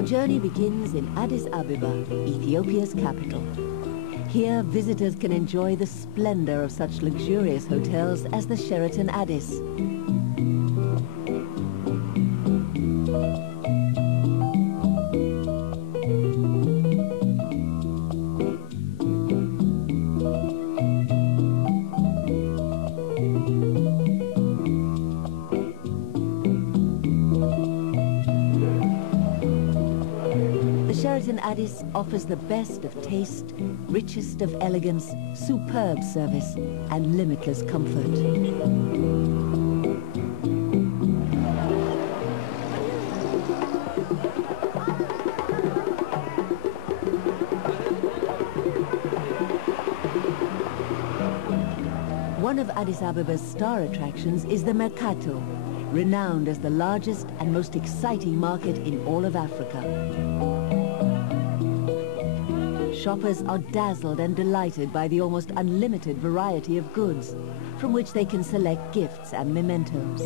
Our journey begins in Addis Ababa, Ethiopia's capital. Here, visitors can enjoy the splendor of such luxurious hotels as the Sheraton Addis. Sheraton Addis offers the best of taste, richest of elegance, superb service, and limitless comfort. One of Addis Ababa's star attractions is the Mercato, renowned as the largest and most exciting market in all of Africa. Shoppers are dazzled and delighted by the almost unlimited variety of goods, from which they can select gifts and mementos.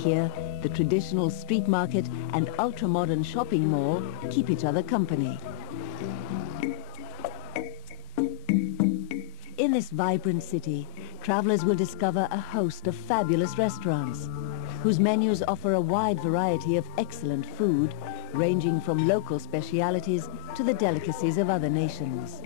Here, the traditional street market and ultra-modern shopping mall keep each other company. In this vibrant city, travelers will discover a host of fabulous restaurants, whose menus offer a wide variety of excellent food, ranging from local specialities to the delicacies of other nations.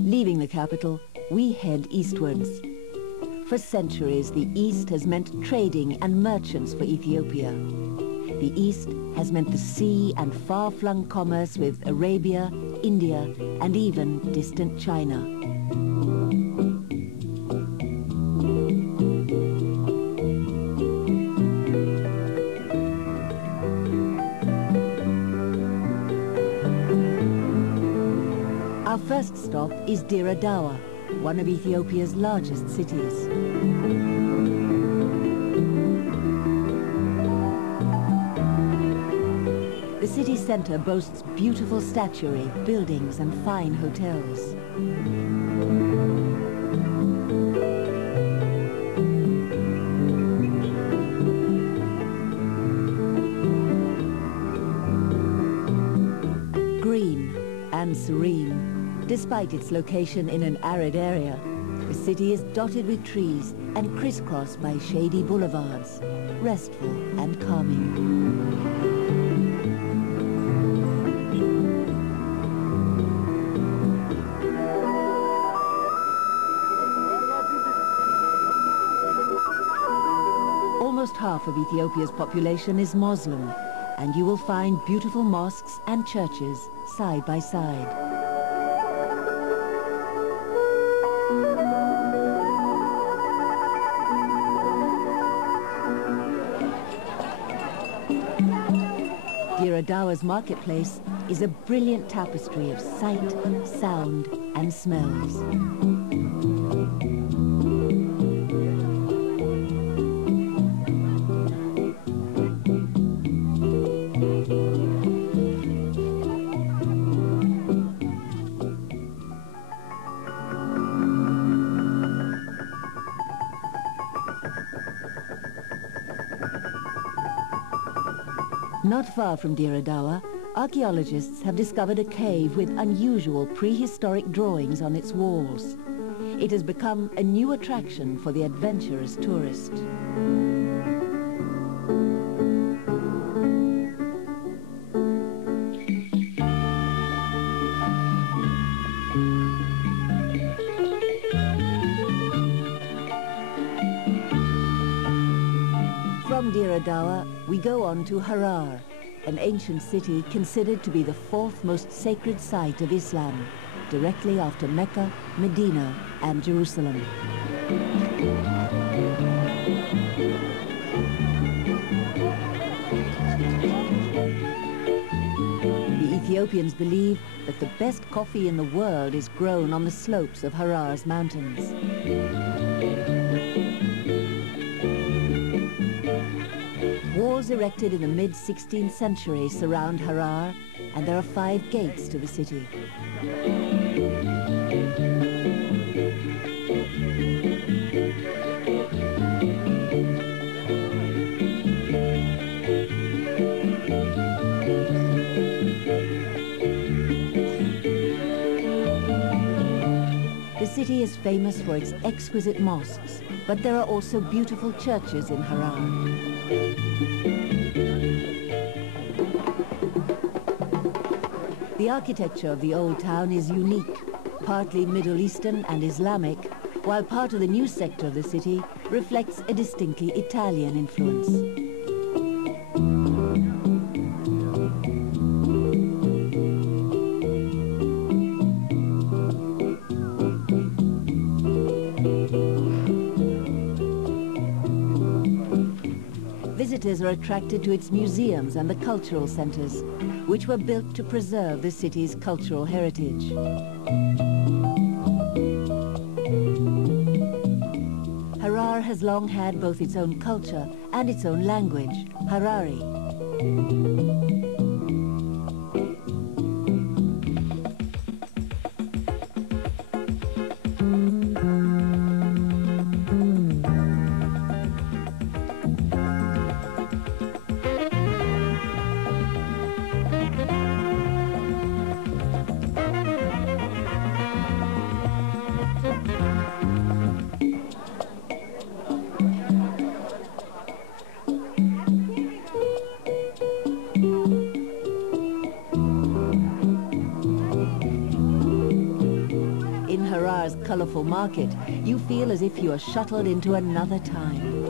Leaving the capital, we head eastwards. For centuries, the East has meant trading and merchants for Ethiopia. The East has meant the sea and far-flung commerce with Arabia, India, and even distant China. Our first stop is Dire Dawa, one of Ethiopia's largest cities. The city center boasts beautiful statuary, buildings, and fine hotels. Green and serene. Despite its location in an arid area, the city is dotted with trees and crisscrossed by shady boulevards, restful and calming. Almost half of Ethiopia's population is Muslim, and you will find beautiful mosques and churches side by side. Dire Dawa's marketplace is a brilliant tapestry of sight, sound, and smells. Not far from Dire Dawa, archaeologists have discovered a cave with unusual prehistoric drawings on its walls. It has become a new attraction for the adventurous tourist. From Dire Dawa, we go on to Harar, an ancient city considered to be the fourth most sacred site of Islam, directly after Mecca, Medina, and Jerusalem. Ethiopians believe that the best coffee in the world is grown on the slopes of Harar's mountains. Walls erected in the mid-16th century surround Harar, and there are 5 gates to the city. The city is famous for its exquisite mosques, but there are also beautiful churches in Harar. The architecture of the old town is unique, partly Middle Eastern and Islamic, while part of the new sector of the city reflects a distinctly Italian influence. Visitors are attracted to its museums and the cultural centers, which were built to preserve the city's cultural heritage. Harar has long had both its own culture and its own language, Harari. Colorful market, you feel as if you are shuttled into another time.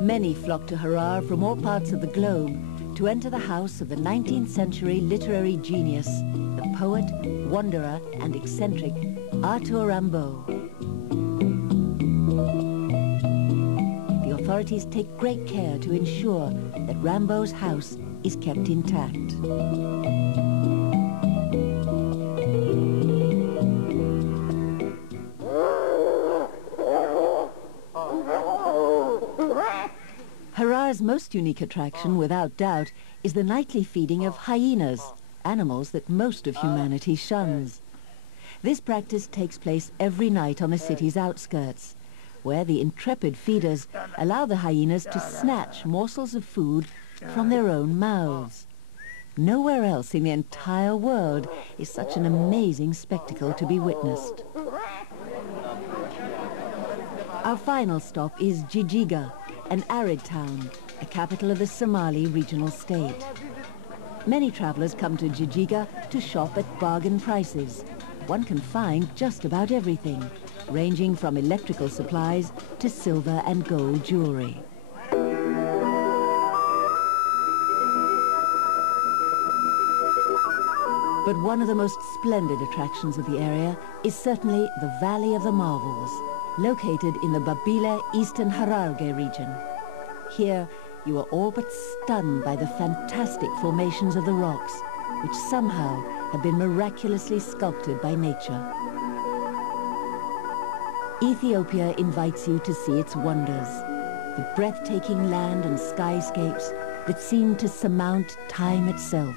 Many flock to Harar from all parts of the globe to enter the house of the 19th century literary genius, the poet, wanderer and eccentric Arthur Rimbaud. Authorities take great care to ensure that Rimbaud's house is kept intact. Harar's most unique attraction, without doubt, is the nightly feeding of hyenas, animals that most of humanity shuns. This practice takes place every night on the city's outskirts, where the intrepid feeders allow the hyenas to snatch morsels of food from their own mouths. Nowhere else in the entire world is such an amazing spectacle to be witnessed. Our final stop is Jijjiga, an arid town, a capital of the Somali regional state. Many travelers come to Jijjiga to shop at bargain prices. One can find just about everything, ranging from electrical supplies to silver and gold jewelry. But one of the most splendid attractions of the area is certainly the Valley of the Marvels, located in the Babile Eastern Hararge region. Here, you are all but stunned by the fantastic formations of the rocks, which somehow have been miraculously sculpted by nature. Ethiopia invites you to see its wonders, the breathtaking land and skyscapes that seem to surmount time itself,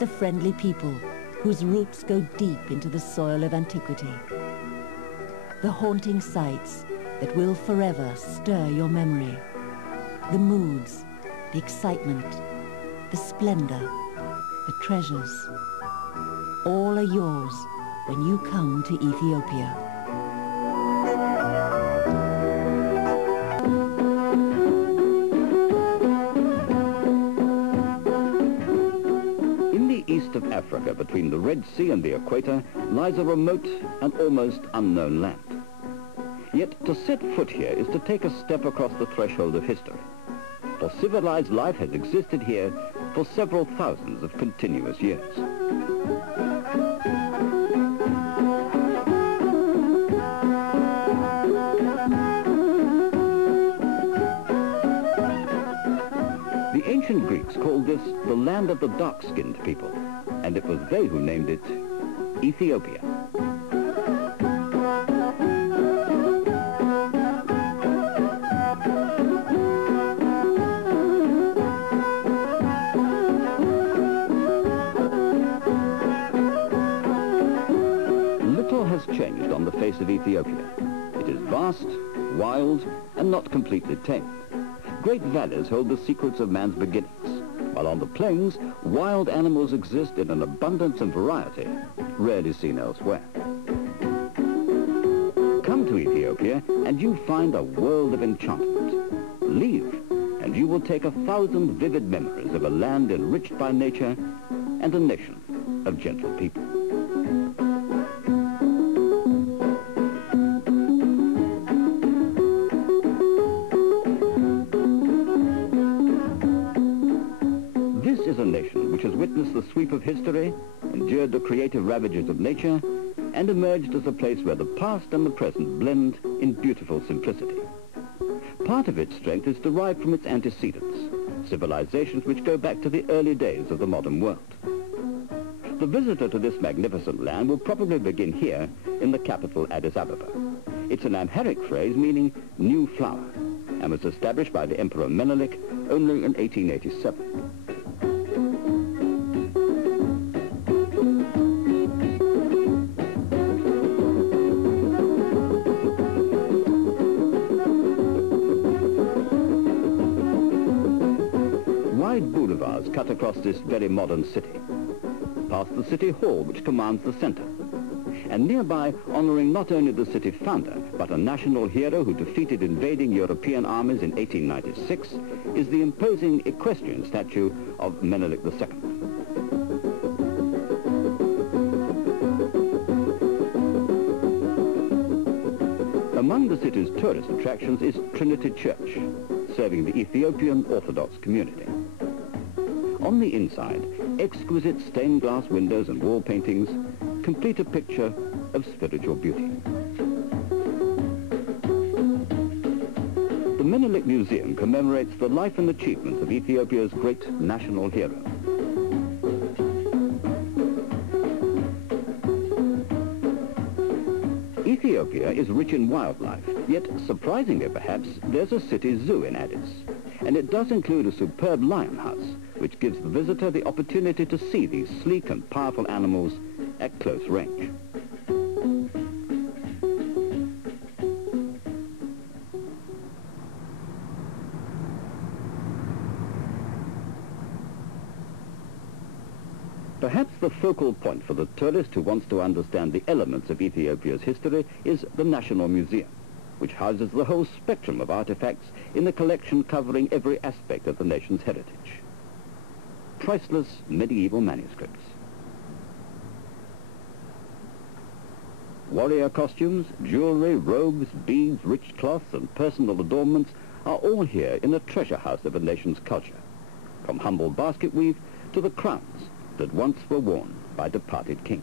the friendly people whose roots go deep into the soil of antiquity, the haunting sights that will forever stir your memory, the moods, the excitement, the splendor, the treasures. All are yours when you come to Ethiopia. Of Africa, between the Red Sea and the equator, lies a remote and almost unknown land. Yet to set foot here is to take a step across the threshold of history. For civilized life has existed here for several thousands of continuous years. called this the land of the dark-skinned people, and it was they who named it Ethiopia. Little has changed on the face of Ethiopia. It is vast, wild, and not completely tame. Great valleys hold the secrets of man's beginnings, while on the plains, wild animals exist in an abundance and variety rarely seen elsewhere. Come to Ethiopia and you find a world of enchantment. Leave and you will take 1,000 vivid memories of a land enriched by nature and a nation of gentle people. This is a nation which has witnessed the sweep of history, endured the creative ravages of nature, and emerged as a place where the past and the present blend in beautiful simplicity. Part of its strength is derived from its antecedents, civilizations which go back to the early days of the modern world. The visitor to this magnificent land will probably begin here in the capital Addis Ababa. It's an Amharic phrase meaning new flower, and was established by the Emperor Menelik only in 1887. Wide boulevards cut across this very modern city, past the city hall which commands the center, and nearby, honoring not only the city founder, but a national hero who defeated invading European armies in 1896, is the imposing equestrian statue of Menelik II. Among the city's tourist attractions is Trinity Church, serving the Ethiopian Orthodox community. On the inside, exquisite stained glass windows and wall paintings complete a picture of spiritual beauty. The Menelik Museum commemorates the life and achievements of Ethiopia's great national hero. Ethiopia is rich in wildlife, yet surprisingly perhaps, there's a city zoo in Addis. And it does include a superb lion house, which gives the visitor the opportunity to see these sleek and powerful animals at close range. Perhaps the focal point for the tourist who wants to understand the elements of Ethiopia's history is the National Museum, which houses the whole spectrum of artifacts in a collection covering every aspect of the nation's heritage. Priceless medieval manuscripts, warrior costumes, jewelry, robes, beads, rich cloths, and personal adornments are all here in the treasure house of a nation's culture, from humble basket weave to the crowns that once were worn by departed kings.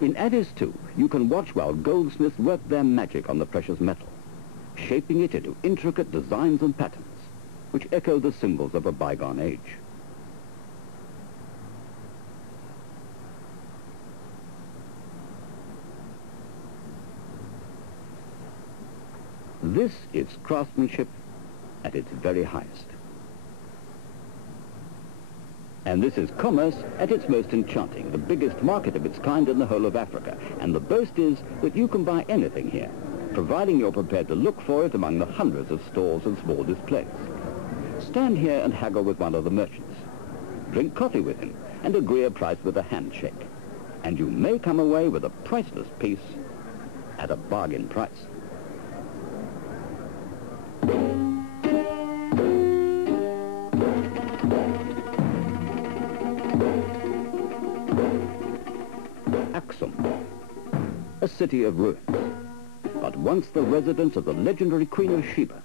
In Addis, too, you can watch while goldsmiths work their magic on the precious metal, shaping it into intricate designs and patterns, which echo the symbols of a bygone age. This is craftsmanship at its very highest. And this is commerce at its most enchanting, the biggest market of its kind in the whole of Africa. And the boast is that you can buy anything here, providing you're prepared to look for it among the hundreds of stalls and small displays. Stand here and haggle with one of the merchants. Drink coffee with him and agree a price with a handshake. And you may come away with a priceless piece at a bargain price. A city of ruins, but once the residence of the legendary Queen of Sheba,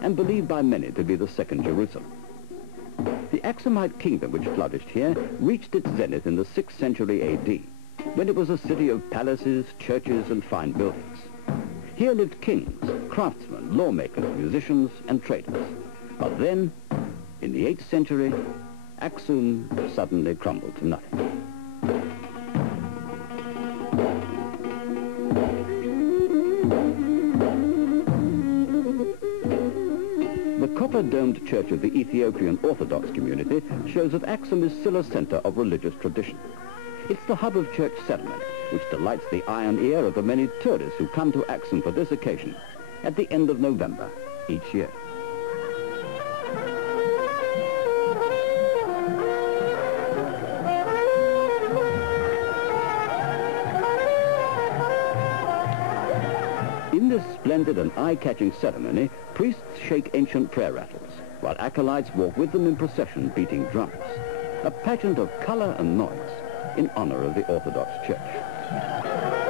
and believed by many to be the second Jerusalem. The Aksumite kingdom which flourished here reached its zenith in the 6th century AD, when it was a city of palaces, churches, and fine buildings. Here lived kings, craftsmen, lawmakers, musicians, and traders. But then, in the 8th century, Aksum suddenly crumbled to nothing. The copper-domed church of the Ethiopian Orthodox community shows that Aksum is still a center of religious tradition. It's the hub of church ceremony, which delights the eye and ear of the many tourists who come to Aksum for this occasion at the end of November each year. In this splendid and eye-catching ceremony, priests shake ancient prayer rattles, while acolytes walk with them in procession beating drums. A pageant of color and noise in honor of the Orthodox Church.